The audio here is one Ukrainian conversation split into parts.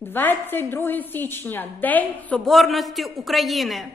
22 січня День Соборності України.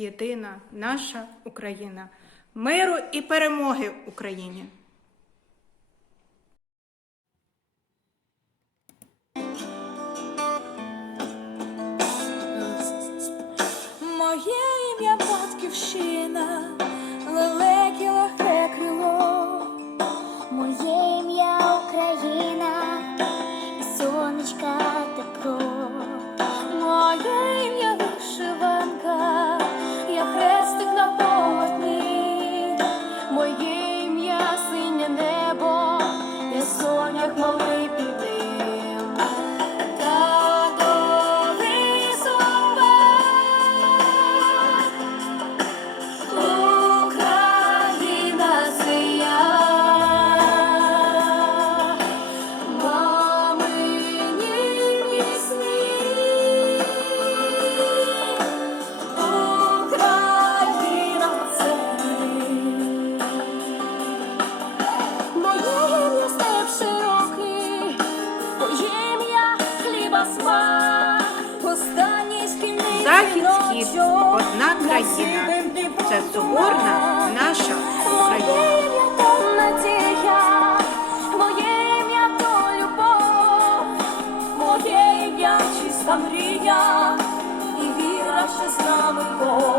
Єдина наша Україна. Миру і перемоги Україні. Моє ім'я батьківщина, лелеке легке крило. Одна на країна. сивим Дніпром. Це соборна наша Україна. моє ім'я чиста мрія, і віра, що з нами Бог.